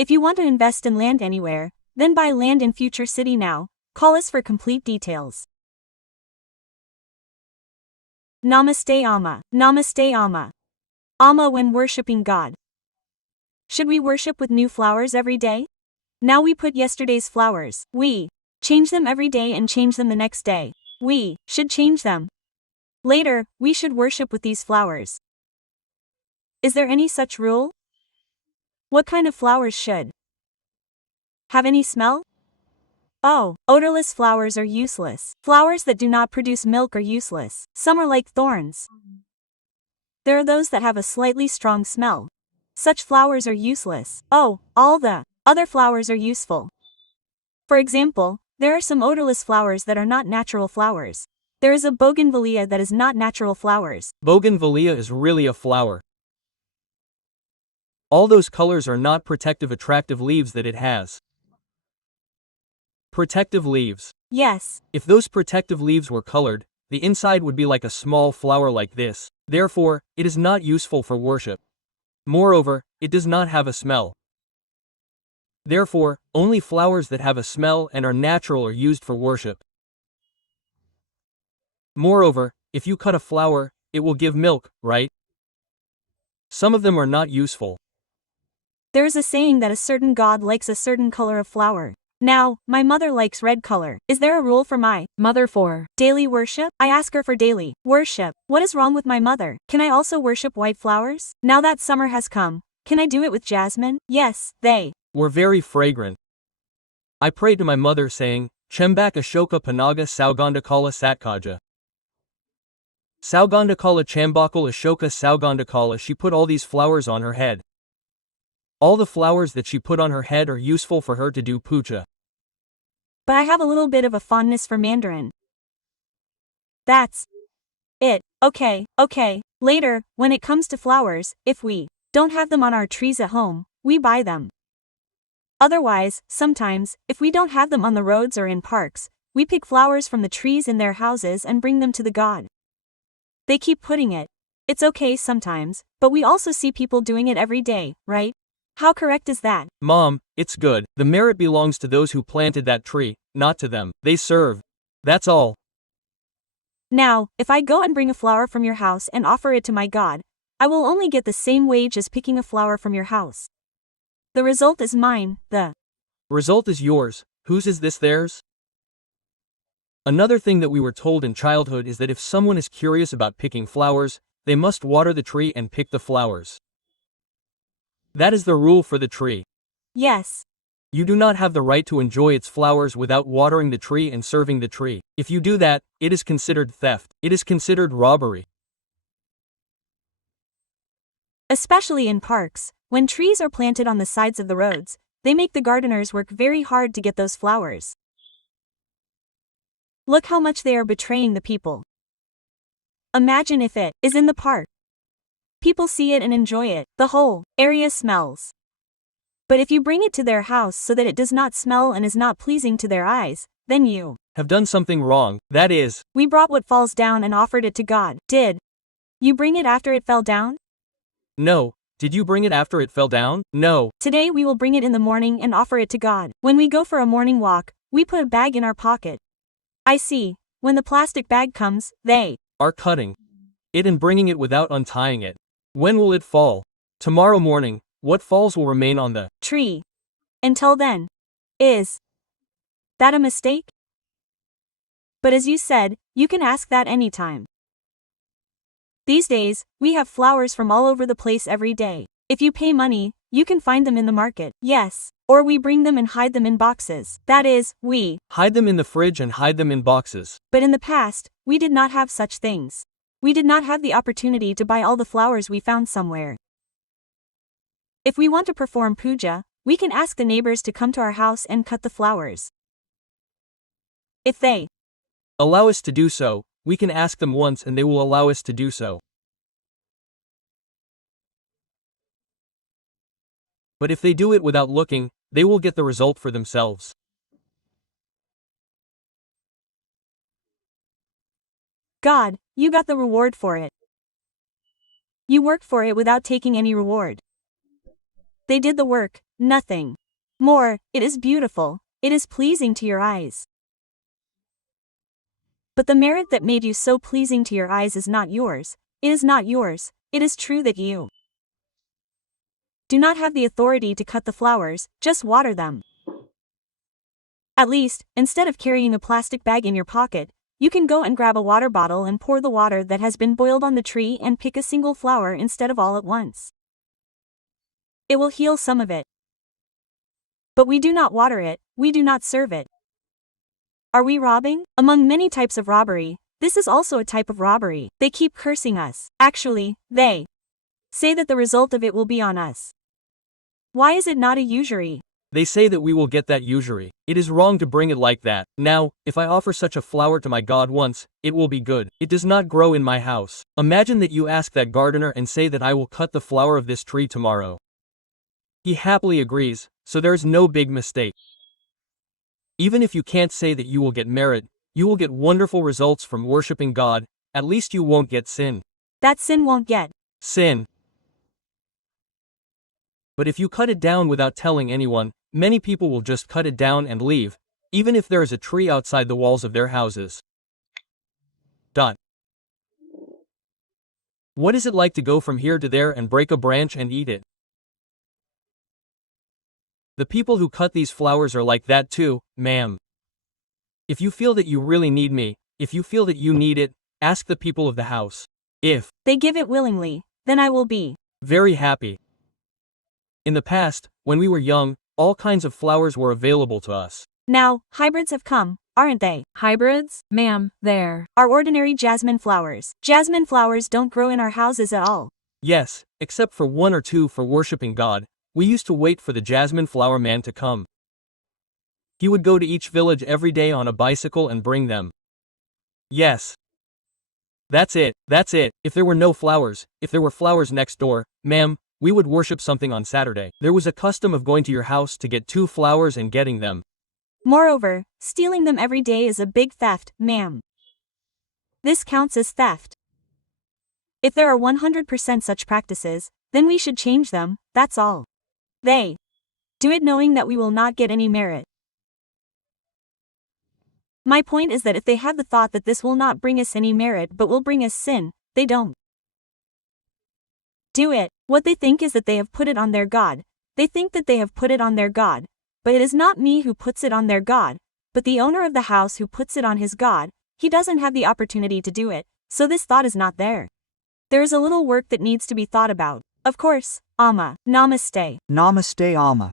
If you want to invest in land anywhere, then buy land in future city now. Call us for complete details. Namaste Amma. Namaste Amma. Amma when worshipping God. Should we worship with new flowers every day? Now we put yesterday's flowers. We change them every day and change them the next day. We should change them. Later, we should worship with these flowers. Is there any such rule? What kind of flowers should have any smell? Oh, odorless flowers are useless. Flowers that do not produce milk are useless. Some are like thorns. There are those that have a slightly strong smell. Such flowers are useless. Oh, all the other flowers are useful. For example, there are some odorless flowers that are not natural flowers. There is a bougainvillea that is not natural flowers. Bougainvillea is really a flower. All those colors are not protective attractive leaves that it has. Protective leaves. Yes. If those protective leaves were colored, the inside would be like a small flower like this. Therefore, it is not useful for worship. Moreover, it does not have a smell. Therefore, only flowers that have a smell and are natural are used for worship. Moreover, if you cut a flower, it will give milk, right? Some of them are not useful. There is a saying that a certain god likes a certain color of flower. Now, my mother likes red color. Is there a rule for my mother for daily worship? I ask her for daily worship. What is wrong with my mother? Can I also worship white flowers? Now that summer has come, can I do it with jasmine? Yes, they were very fragrant. I prayed to my mother saying, Chembak Ashoka Panaga Saugandakala Satkaja. Saugandakala Chambakal Ashoka Saugandakala. She put all these flowers on her head. All the flowers that she put on her head are useful for her to do puja. But I have a little bit of a fondness for mandarin. That's it. Okay. Later, when it comes to flowers, if we don't have them on our trees at home, we buy them. Otherwise, sometimes, if we don't have them on the roads or in parks, we pick flowers from the trees in their houses and bring them to the god. They keep putting it. It's okay sometimes, but we also see people doing it every day, right? How correct is that? Mom, it's good. The merit belongs to those who planted that tree, not to them. They serve. That's all. Now, if I go and bring a flower from your house and offer it to my god, I will only get the same wage as picking a flower from your house. The result is mine, the result is yours. Whose is this theirs? Another thing that we were told in childhood is that if someone is curious about picking flowers, they must water the tree and pick the flowers. That is the rule for the tree. Yes. You do not have the right to enjoy its flowers without watering the tree and serving the tree. If you do that, it is considered theft. It is considered robbery. Especially in parks, when trees are planted on the sides of the roads, they make the gardeners work very hard to get those flowers. Look how much they are betraying the people. Imagine if it is in the park. People see it and enjoy it. The whole area smells. But if you bring it to their house so that it does not smell and is not pleasing to their eyes, then you have done something wrong. That is, we brought what falls down and offered it to God. Did you bring it after it fell down? No. Did you bring it after it fell down? No. Today we will bring it in the morning and offer it to God. When we go for a morning walk, we put a bag in our pocket. I see. When the plastic bag comes, they are cutting it and bringing it without untying it. When will it fall? Tomorrow morning. What falls will remain on the tree. Until then. Is that a mistake? But as you said, you can ask that anytime. These days, we have flowers from all over the place every day. If you pay money, you can find them in the market. Yes. Or we bring them and hide them in boxes. That is, we hide them in the fridge and hide them in boxes. But in the past, we did not have such things. We did not have the opportunity to buy all the flowers we found somewhere. If we want to perform puja, we can ask the neighbors to come to our house and cut the flowers. If they allow us to do so, we can ask them once and they will allow us to do so. But if they do it without looking, they will get the result for themselves. God, you got the reward for it. You worked for it without taking any reward. They did the work, nothing more. It is beautiful. It is pleasing to your eyes. But the merit that made you so pleasing to your eyes is not yours. It is not yours. It is true that you do not have the authority to cut the flowers, just water them. At least, instead of carrying a plastic bag in your pocket, you can go and grab a water bottle and pour the water that has been boiled on the tree and pick a single flower instead of all at once. It will heal some of it. But we do not water it, we do not serve it. Are we robbing? Among many types of robbery, this is also a type of robbery. They keep cursing us. Actually, they say that the result of it will be on us. Why is it not a usury? They say that we will get that usury. It is wrong to bring it like that. Now, if I offer such a flower to my God once, it will be good. It does not grow in my house. Imagine that you ask that gardener and say that I will cut the flower of this tree tomorrow. He happily agrees, so there is no big mistake. Even if you can't say that you will get merit, you will get wonderful results from worshipping God. At least you won't get sin. That sin won't get sin. But if you cut it down without telling anyone, many people will just cut it down and leave, even if there is a tree outside the walls of their houses. What is it like to go from here to there and break a branch and eat it? The people who cut these flowers are like that too, ma'am. If you feel that you really need me, if you feel that you need it, ask the people of the house. If they give it willingly, then I will be very happy. In the past, when we were young, all kinds of flowers were available to us. Now, hybrids have come, aren't they? Hybrids? Ma'am, there are ordinary jasmine flowers. Jasmine flowers don't grow in our houses at all. Yes, except for one or two for worshipping God. We used to wait for the jasmine flower man to come. He would go to each village every day on a bicycle and bring them. Yes. That's it. If there were no flowers, if there were flowers next door, ma'am, we would worship something on Saturday. There was a custom of going to your house to get 2 flowers and getting them. Moreover, stealing them every day is a big theft, ma'am. This counts as theft. If there are 100% such practices, then we should change them, that's all. They do it knowing that we will not get any merit. My point is that if they have the thought that this will not bring us any merit but will bring us sin, they don't do it. What they think is that they have put it on their God. They think that they have put it on their God. But it is not me who puts it on their God, but the owner of the house who puts it on his God. He doesn't have the opportunity to do it, so this thought is not there. There is a little work that needs to be thought about. Of course, Amma. Namaste. Namaste, Amma.